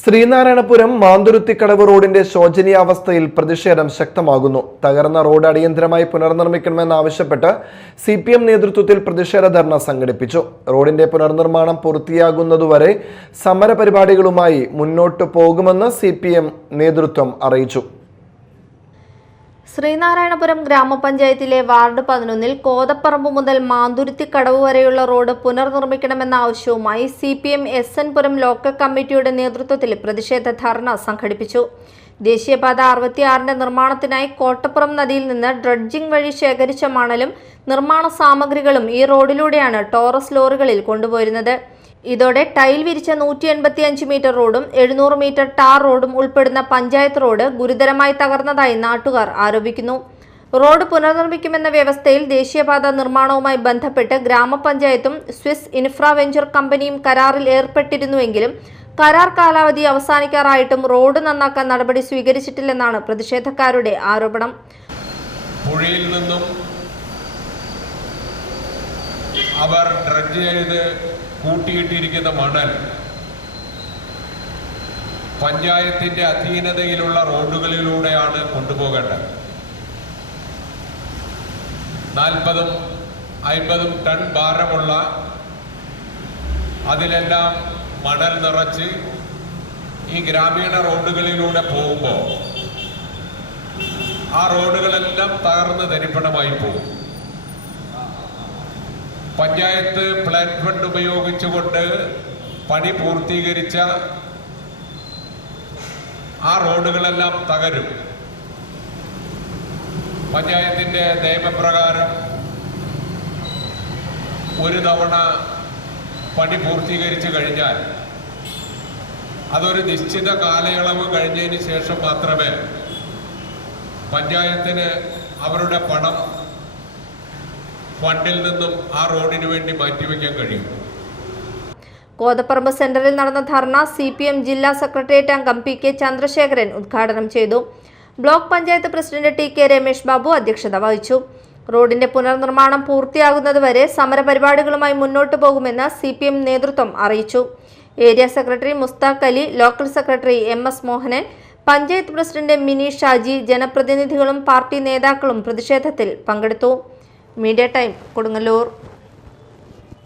ശ്രീനാരായണപുരം മാന്തുരുത്തിക്കടവ് റോഡിന്റെ ശോചനീയാവസ്ഥയിൽ പ്രതിഷേധം ശക്തമാകുന്നു. തകർന്ന റോഡ് അടിയന്തരമായി പുനർനിർമ്മിക്കണമെന്നാവശ്യപ്പെട്ട് CPM നേതൃത്വത്തിൽ പ്രതിഷേധ ധർണ സംഘടിപ്പിച്ചു. റോഡിന്റെ പുനർനിർമ്മാണം പൂർത്തിയാകുന്നതുവരെ സമരപരിപാടികളുമായി മുന്നോട്ടു പോകുമെന്ന് CPM നേതൃത്വം അറിയിച്ചു. ശ്രീനാരായണപുരം ഗ്രാമപഞ്ചായത്തിലെ വാർഡ് 11-ൽ കോതപ്പറമ്പ് മുതൽ മാന്തുരുത്തിക്കടവ് വരെയുള്ള റോഡ് പുനർനിർമ്മിക്കണമെന്ന ആവശ്യവുമായി CPM SN പുരം ലോക്കൽ കമ്മിറ്റിയുടെ നേതൃത്വത്തിൽ പ്രതിഷേധ ധർണ സംഘടിപ്പിച്ചു. ദേശീയപാത 66-ന്റെ നിർമ്മാണത്തിനായി കോട്ടപ്പുറം നദിയിൽ നിന്ന് ഡ്രഡ്ജിംഗ് വഴി ശേഖരിച്ച മണലും നിർമ്മാണ സാമഗ്രികളും ഈ റോഡിലൂടെയാണ് ടോറസ് ലോറികളിൽ കൊണ്ടുപോയിരുന്നത്. ഇതോടെ ടൈൽ വിരിച്ച 185 മീറ്റർ റോഡും 700 മീറ്റർ ടാർ റോഡും ഉൾപ്പെടുന്ന പഞ്ചായത്ത് റോഡ് ഗുരുതരമായി തകർന്നതായി നാട്ടുകാർ ആരോപിക്കുന്നു. റോഡ് പുനർനിർമ്മിക്കുമെന്ന വ്യവസ്ഥയിൽ ദേശീയപാത നിർമ്മാണവുമായി ബന്ധപ്പെട്ട് ഗ്രാമപഞ്ചായത്തും സ്വിസ് ഇൻഫ്രാ വെഞ്ചർ കമ്പനിയും കരാറിൽ ഏർപ്പെട്ടിരുന്നുവെങ്കിലും കരാർ കാലാവധി അവസാനിക്കാറായിട്ടും റോഡ് നന്നാക്കാൻ നടപടി സ്വീകരിച്ചിട്ടില്ലെന്നാണ് പ്രതിഷേധക്കാരുടെ ആരോപണം. പുഴയിൽ നിന്നും അവർ ഡ്രഡ്ജ് ചെയ്ത് കൂട്ടിയിട്ടിരിക്കുന്ന മണൽ പഞ്ചായത്തിന്റെ അധീനതയിലുള്ള റോഡുകളിലൂടെയാണ് കൊണ്ടുപോകേണ്ടത്. 40-50 ടൺ ഭാരമുള്ള അതിലെല്ലാം മണൽ നിറച്ച് ഈ ഗ്രാമീണ റോഡുകളിലൂടെ പോകുമ്പോൾ ആ റോഡുകളെല്ലാം തകർന്ന് തരിപ്പണമായി പോകും. പഞ്ചായത്ത് പ്ലാൻ ഫണ്ട് ഉപയോഗിച്ചുകൊണ്ട് പണി പൂർത്തീകരിച്ച ആ റോഡുകളെല്ലാം തകരും. പഞ്ചായത്തിന്റെ നിയമപ്രകാരം ഒരു തവണ പണി പൂർത്തീകരിച്ചു കഴിഞ്ഞാൽ അതൊരു നിശ്ചിത കാലയളവ് കഴിഞ്ഞതിന് ശേഷം മാത്രമേ പഞ്ചായത്തിന് അവരുടെ പണം ഫണ്ടിൽ നിന്നും ആ റോഡിന് വേണ്ടി മാറ്റിവെക്കാൻ കഴിയും. കോതപ്പറമ്പ് സെന്ററിൽ നടന്ന ധർണ CPM ജില്ലാ സെക്രട്ടേറിയറ്റ് അംഗം PK ചന്ദ്രശേഖരൻ ഉദ്ഘാടനം ചെയ്തു. Block panchayat president TK Ramesh Babu അധ്യക്ഷത വഹിച്ചു. റോഡിന്റെ പുനർനിർമ്മാണം പൂർത്തിയാകുന്നതുവരെ സമരപരിപാടികളുമായി മുന്നോട്ടു പോകുമെന്ന് CPM നേതൃത്വം അറിയിച്ചു. Area secretary Mushtaq Ali, local secretary MS Mohanan, panchayat president mini Shaji, ജനപ്രതിനിധികളും പാർട്ടി നേതാക്കളും പ്രതിഷേധത്തിൽ പങ്കെടുത്തു. Media time Kodungallur.